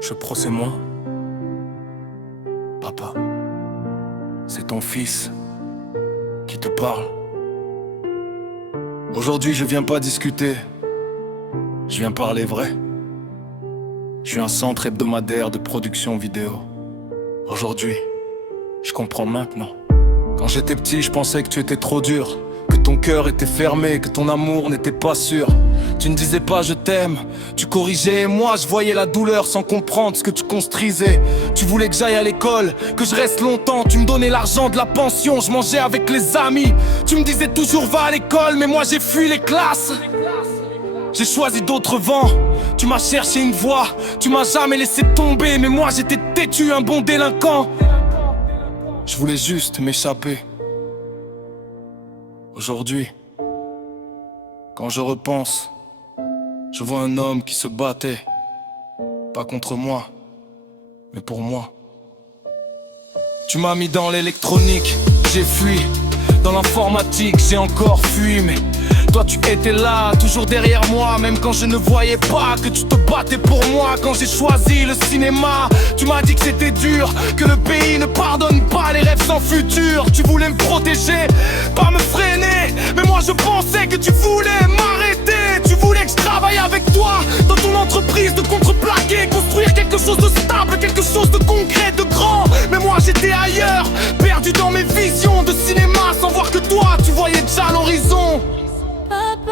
Ce procès moi, papa, c'est ton fils qui te parle. Aujourd'hui je viens pas discuter, je viens parler vrai. Je suis un centre hebdomadaire de production vidéo. Aujourd'hui, je comprends maintenant. Quand j'étais petit, je pensais que tu étais trop dur, que ton cœur était fermé, que ton amour n'était pas sûr. Tu ne disais pas je t'aime, tu corrigeais et moi je voyais la douleur sans comprendre ce que tu construisais. Tu voulais que j'aille à l'école, que je reste longtemps, tu me donnais l'argent de la pension, je mangeais avec les amis. Tu me disais toujours va à l'école, mais moi j'ai fui les classes. J'ai choisi d'autres vents, tu m'as cherché une voie, tu m'as jamais laissé tomber, mais moi j'étais têtu, un bon délinquant. Je voulais juste m'échapper. Aujourd'hui, quand je repense, je vois un homme qui se battait, pas contre moi, mais pour moi. Tu m'as mis dans l'électronique, j'ai fui. Dans l'informatique, j'ai encore fui, mais toi tu étais là, toujours derrière moi. Même quand je ne voyais pas que tu te battais pour moi. Quand j'ai choisi le cinéma, tu m'as dit que c'était dur, que le pays ne pardonne pas les rêves sans futur. Tu voulais me protéger, pas me freiner, mais moi je pensais que tu voulais m'arrêter. Tu voulais que je travaille avec toi dans ton entreprise de contreplaqué, construire quelque chose de stable, quelque chose de concret, de grand. Mais moi j'étais ailleurs, perdu dans mes visions de cinéma, sans voir que toi tu voyais déjà l'horizon. Papa,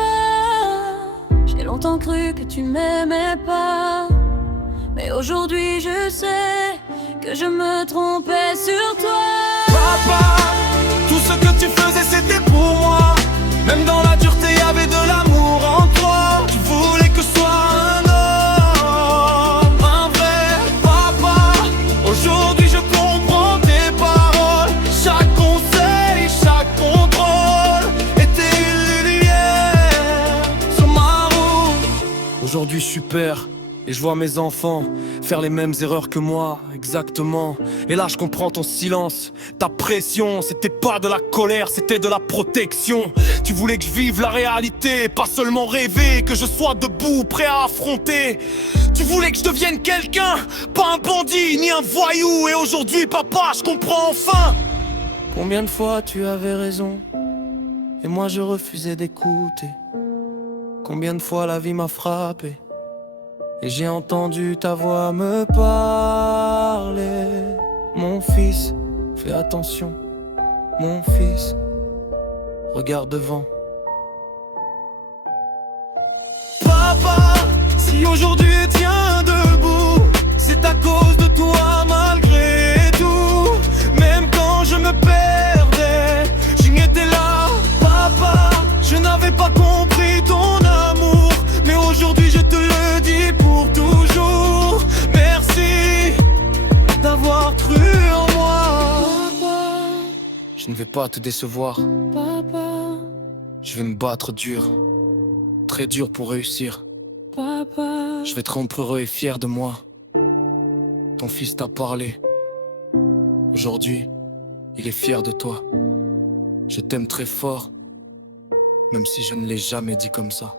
j'ai longtemps cru que tu m'aimais pas, mais aujourd'hui je sais que je me trompais sur toi. Papa, tout ce que tu faisais c'était pour moi. Même dans la dureté y'avait de l'amour en toi. Tu voulais que je sois un homme, un vrai papa. Aujourd'hui je comprends tes paroles. Chaque conseil, chaque contrôle était une lumière sur ma route. Aujourd'hui je suis père et je vois mes enfants faire les mêmes erreurs que moi, exactement. Et là je comprends ton silence, ta pression. C'était pas de la colère, c'était de la protection. Tu voulais que je vive la réalité, pas seulement rêver, que je sois debout, prêt à affronter. Tu voulais que je devienne quelqu'un, pas un bandit, ni un voyou. Et aujourd'hui papa, je comprends enfin. Combien de fois tu avais raison, et moi je refusais d'écouter. Combien de fois la vie m'a frappé, et j'ai entendu ta voix me parler. Mon fils, fais attention. Mon fils, regarde devant. Papa, si aujourd'hui tu tiens debout, c'est à cause de toi malgré tout. Même quand je me perdais, j'y étais là. Papa, je n'avais pas compris ton amour, mais aujourd'hui je te le dis pour toujours. Merci d'avoir cru en moi. Papa, je ne vais pas te décevoir. Papa, Je vais me battre dur, très dur pour réussir. papa, Je vais te rendre heureux et fier de moi. Ton fils t'a parlé. Aujourd'hui, il est fier de toi. Je t'aime très fort, même si je ne l'ai jamais dit comme ça.